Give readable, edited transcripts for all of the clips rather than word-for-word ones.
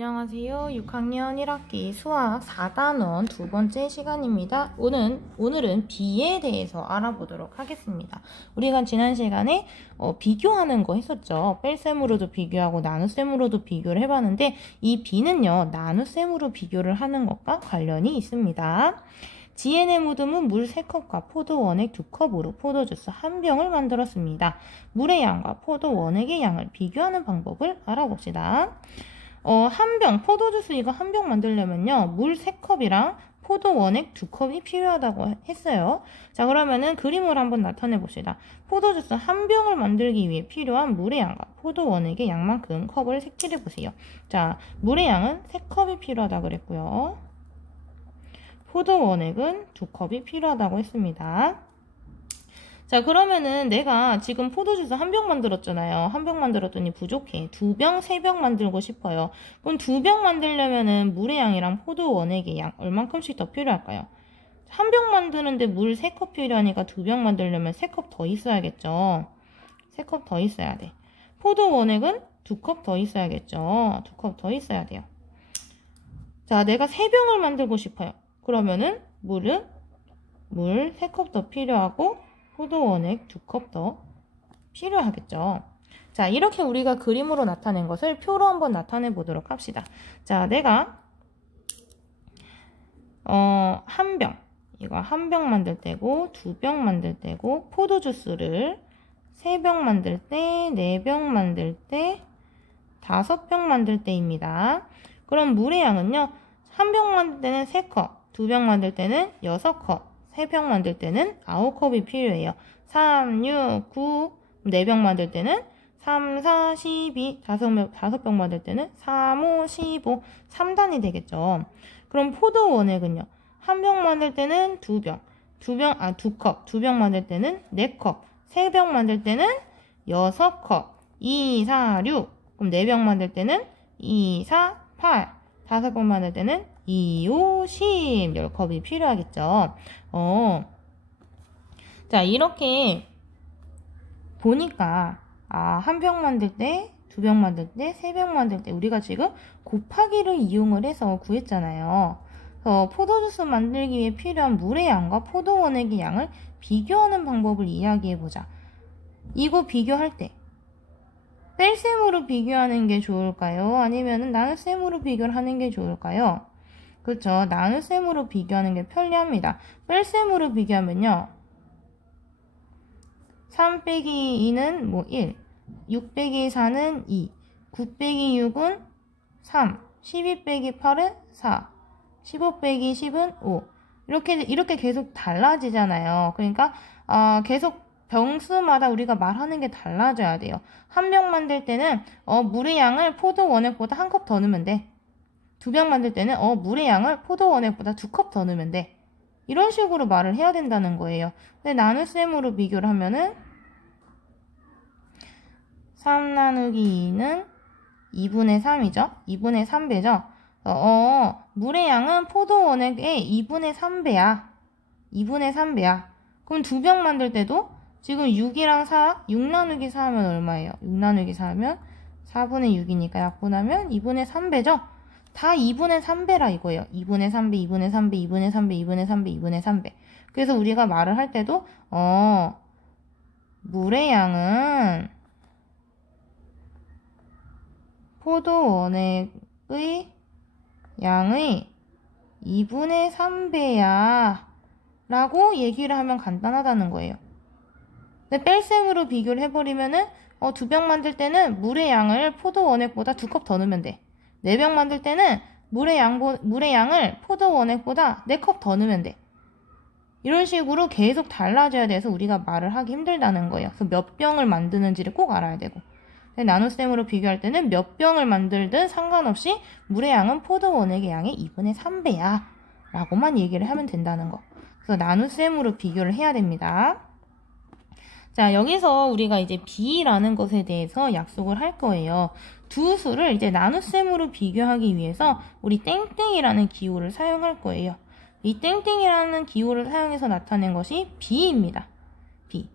안녕하세요. 6학년 1학기 수학 4단원 두 번째 시간입니다. 오늘은 비에 대해서 알아보도록 하겠습니다. 우리가 지난 시간에 비교하는 거 했었죠. 뺄셈으로도 비교하고 나눗셈으로도 비교를 해봤는데 이 비는요, 나눗셈으로 비교를 하는 것과 관련이 있습니다. 지엔의 무듬은 물 3컵과 포도 원액 2컵으로 포도주스 1병을 만들었습니다. 물의 양과 포도 원액의 양을 비교하는 방법을 알아봅시다. 포도주스 이거 1병 만들려면요, 물 3컵이랑 포도 원액 2컵이 필요하다고 했어요. 자, 그러면은 그림으로 한번 나타내 봅시다. 포도주스 1병을 만들기 위해 필요한 물의 양과 포도 원액의 양만큼 컵을 색칠해 보세요. 자, 물의 양은 3컵이 필요하다고 그랬고요. 포도 원액은 2컵이 필요하다고 했습니다. 자, 그러면은 내가 지금 포도주스 1병 만들었잖아요. 1병 만들었더니 부족해. 2병, 3병 만들고 싶어요. 그럼 2병 만들려면은 물의 양이랑 포도 원액의 양 얼만큼씩 더 필요할까요? 1병 만드는데 물 3컵 필요하니까 2병 만들려면 3컵 더 있어야겠죠. 3컵 더 있어야 돼. 포도 원액은 2컵 더 있어야겠죠. 2컵 더 있어야 돼요. 자, 내가 3병을 만들고 싶어요. 그러면은 물 3컵 더 필요하고 포도 원액 2컵 더 필요하겠죠. 자, 이렇게 우리가 그림으로 나타낸 것을 표로 한번 나타내 보도록 합시다. 자, 내가 1병, 이거 1병 만들 때고 2병 만들 때고 포도주스를 3병 만들 때, 4병 만들 때, 5병 만들 때입니다. 그럼 물의 양은요, 1병 만들 때는 3컵, 2병 만들 때는 6컵, 3병 만들 때는 9컵이 필요해요. 3, 6, 9, 4병 만들 때는 3, 4, 12, 5병 만들 때는 3, 5, 15, 3단이 되겠죠. 그럼 포도 원액은요. 1병 만들 때는 2컵, 2병 만들 때는 4컵, 3병 만들 때는 6컵, 2, 4, 6, 그럼 4병 만들 때는 2, 4, 8, 5병 만들 때는 2, 5, 10, 10컵이 필요하겠죠. 자, 이렇게 보니까 1병 만들 때, 2병 만들 때, 3병 만들 때 우리가 지금 곱하기를 이용을 해서 구했잖아요. 포도주스 만들기 위해 필요한 물의 양과 포도 원액의 양을 비교하는 방법을 이야기해보자. 이거 비교할 때 뺄셈으로 비교하는 게 좋을까요? 아니면 나눗셈으로 비교를 하는 게 좋을까요? 그렇죠. 나눗셈으로 비교하는 게 편리합니다. 뺄셈으로 비교하면요, 3 빼기 2는 1, 6 빼기 4는 2, 9 빼기 6은 3, 12 빼기 8은 4, 15 빼기 10은 5. 이렇게 계속 달라지잖아요. 그러니까 계속 병수마다 우리가 말하는 게 달라져야 돼요. 1병 만들 때는 물의 양을 포도 원액보다 1컵 더 넣으면 돼. 2병 만들 때는 물의 양을 포도 원액보다 2컵 더 넣으면 돼. 이런 식으로 말을 해야 된다는 거예요. 근데 나눗셈으로 비교를 하면은 3 나누기 2는 2분의 3이죠. 2분의 3배죠. 물의 양은 포도 원액의 2분의 3배야. 2분의 3배야. 그럼 2병 만들 때도 지금 6이랑 4, 6 나누기 4 하면 얼마예요? 6 나누기 4 하면 4분의 6이니까 약분하면 2분의 3배죠? 다 2분의 3배라 이거예요. 2분의 3배, 2분의 3배, 2분의 3배, 2분의 3배, 2분의 3배. 그래서 우리가 말을 할 때도 물의 양은 포도 원액의 양의 2분의 3배야 라고 얘기를 하면 간단하다는 거예요. 근데 뺄셈으로 비교를 해버리면은 2병 만들 때는 물의 양을 포도 원액보다 2컵 더 넣으면 돼. 4병 만들 때는 물의 양을 포도 원액보다 4컵 더 넣으면 돼. 이런 식으로 계속 달라져야 돼서 우리가 말을 하기 힘들다는 거예요. 그래서 몇 병을 만드는지를 꼭 알아야 되고. 나눗셈으로 비교할 때는 몇 병을 만들든 상관없이 물의 양은 포도 원액의 양의 2분의 3배야 라고만 얘기를 하면 된다는 거. 그래서 나눗셈으로 비교를 해야 됩니다. 자, 여기서 우리가 이제 B라는 것에 대해서 약속을 할 거예요. 두 수를 이제 나눗셈으로 비교하기 위해서 우리 땡땡이라는 기호를 사용할 거예요. 이 땡땡이라는 기호를 사용해서 나타낸 것이 B입니다. B.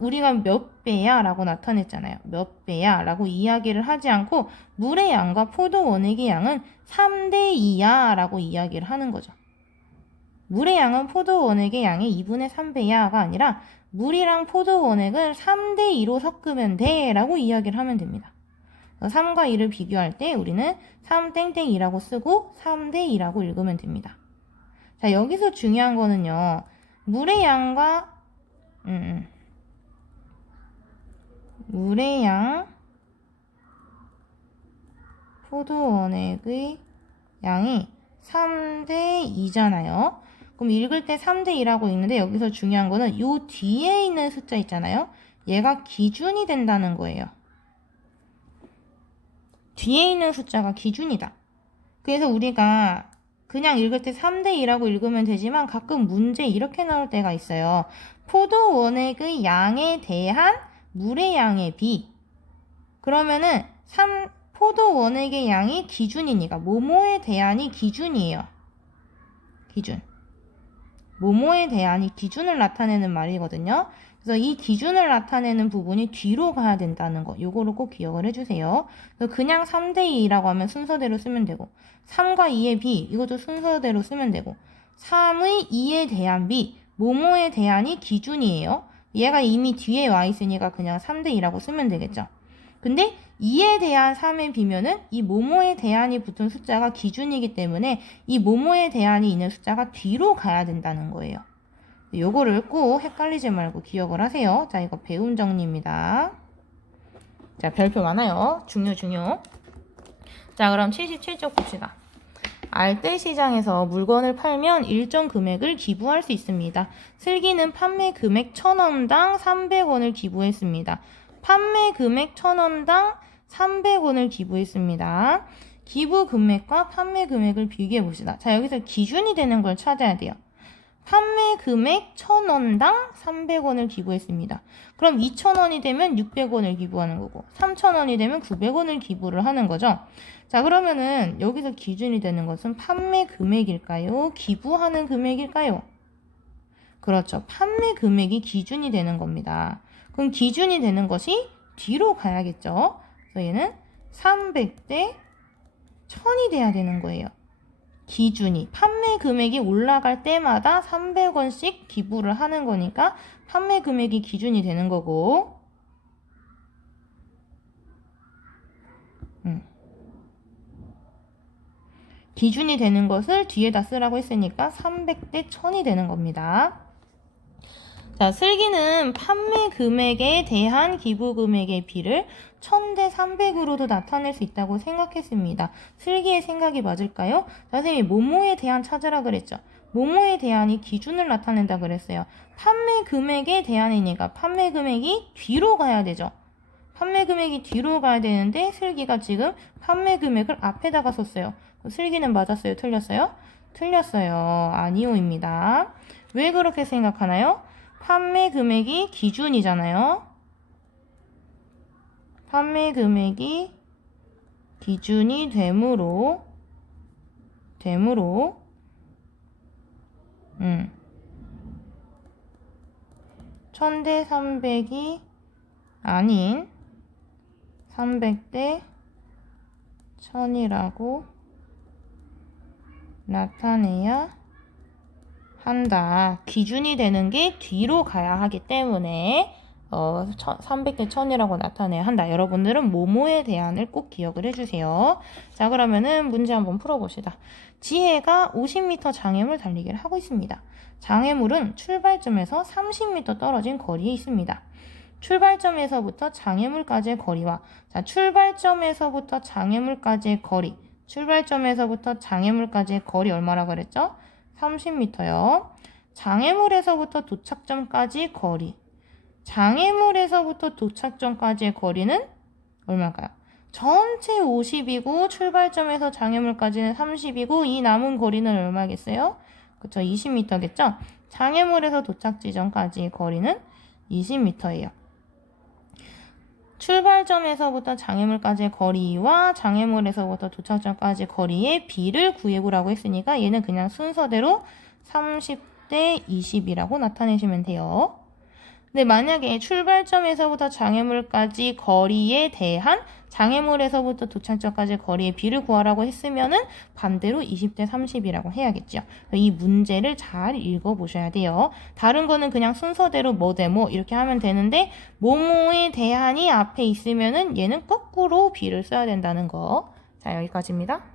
우리가 몇 배야 라고 나타냈잖아요. 몇 배야 라고 이야기를 하지 않고 물의 양과 포도 원액의 양은 3대 2야 라고 이야기를 하는 거죠. 물의 양은 포도 원액의 양의 2분의 3배야가 아니라 물이랑 포도 원액을 3대 2로 섞으면 돼 라고 이야기를 하면 됩니다. 3과 2를 비교할 때 우리는 3땡땡2라고 쓰고 3대 2라고 읽으면 됩니다. 자, 여기서 중요한 거는요. 물의 양과 물의 양, 포도 원액의 양이 3대 2잖아요. 그럼 읽을 때 3대 2라고 읽는데 여기서 중요한 거는 요 뒤에 있는 숫자 있잖아요. 얘가 기준이 된다는 거예요. 뒤에 있는 숫자가 기준이다. 그래서 우리가 그냥 읽을 때 3대 2라고 읽으면 되지만 가끔 문제 이렇게 나올 때가 있어요. 포도 원액의 양에 대한 물의 양의 비. 그러면은 포도 원액의 양이 기준이니까 뭐뭐에 대한이 기준이에요. 기준. 뭐뭐에 대한이 기준을 나타내는 말이거든요. 그래서 이 기준을 나타내는 부분이 뒤로 가야 된다는 거. 요거를 꼭 기억을 해주세요. 그냥 3대 2라고 하면 순서대로 쓰면 되고 3과 2의 비 이것도 순서대로 쓰면 되고 3의 2에 대한 비 뭐뭐에 대한이 기준이에요. 얘가 이미 뒤에 와 있으니까 그냥 3대 2라고 쓰면 되겠죠. 근데 2에 대한 3의 비면은 이 뭐뭐에 대한이 붙은 숫자가 기준이기 때문에 이 뭐뭐에 대한이 있는 숫자가 뒤로 가야 된다는 거예요. 요거를 꼭 헷갈리지 말고 기억을 하세요. 자, 이거 배움 정리입니다. 자, 별표 많아요. 중요. 자, 그럼 77쪽 봅시다. 알뜰 시장에서 물건을 팔면 일정 금액을 기부할 수 있습니다. 슬기는 판매 금액 1,000원당 300원을 기부했습니다. 판매 금액 1,000원당 300원을 기부했습니다. 기부 금액과 판매 금액을 비교해 봅시다. 자, 여기서 기준이 되는 걸 찾아야 돼요. 판매 금액 1,000원당 300원을 기부했습니다. 그럼 2,000원이 되면 600원을 기부하는 거고 3,000원이 되면 900원을 기부를 하는 거죠. 자, 그러면은 여기서 기준이 되는 것은 판매 금액일까요? 기부하는 금액일까요? 그렇죠. 판매 금액이 기준이 되는 겁니다. 그럼 기준이 되는 것이 뒤로 가야겠죠. 그래서 얘는 300대 1000이 돼야 되는 거예요. 기준이 판매 금액이 올라갈 때마다 300원씩 기부를 하는 거니까 판매 금액이 기준이 되는 거고 기준이 되는 것을 뒤에다 쓰라고 했으니까 300대 1000이 되는 겁니다. 자, 슬기는 판매 금액에 대한 기부 금액의 비를 1000대 300으로도 나타낼 수 있다고 생각했습니다. 슬기의 생각이 맞을까요? 선생님이 뭐뭐에 대한 찾으라 그랬죠. 뭐뭐에 대한이 기준을 나타낸다 그랬어요. 판매 금액에 대한이니까 판매 금액이 뒤로 가야 되죠. 판매 금액이 뒤로 가야 되는데 슬기가 지금 판매 금액을 앞에다가 썼어요. 슬기는 맞았어요? 틀렸어요? 틀렸어요. 아니오입니다. 왜 그렇게 생각하나요? 판매 금액이 기준이잖아요. 판매 금액이 기준이 되므로 1000대 300이 아닌 300대 1000이라고 나타내야 한다. 기준이 되는 게 뒤로 가야 하기 때문에 300대 1000이라고 나타내야 한다. 여러분들은 뭐뭐에 대한을 꼭 기억을 해주세요. 자, 그러면은 문제 한번 풀어봅시다. 지혜가 50m 장애물 달리기를 하고 있습니다. 장애물은 출발점에서 30m 떨어진 거리에 있습니다. 출발점에서부터 장애물까지의 거리와 출발점에서부터 장애물까지의 거리 얼마라고 그랬죠? 30m요. 장애물에서부터 도착점까지 거리. 장애물에서부터 도착점까지의 거리는 얼마일까요? 전체 50이고 출발점에서 장애물까지는 30이고 이 남은 거리는 얼마겠어요? 그쵸, 20m겠죠? 장애물에서 도착 지점까지의 거리는 20m예요. 출발점에서부터 장애물까지의 거리와 장애물에서부터 도착점까지의 거리의 비를 구해보라고 했으니까 얘는 그냥 순서대로 30대 20이라고 나타내시면 돼요. 근데 만약에 출발점에서부터 장애물까지 거리에 대한 장애물에서부터 도착점까지 거리의 비를 구하라고 했으면은 반대로 20대 30이라고 해야겠죠. 이 문제를 잘 읽어보셔야 돼요. 다른 거는 그냥 순서대로 뭐 대 뭐 이렇게 하면 되는데 뭐뭐에 대한이 앞에 있으면은 얘는 거꾸로 비를 써야 된다는 거. 자, 여기까지입니다.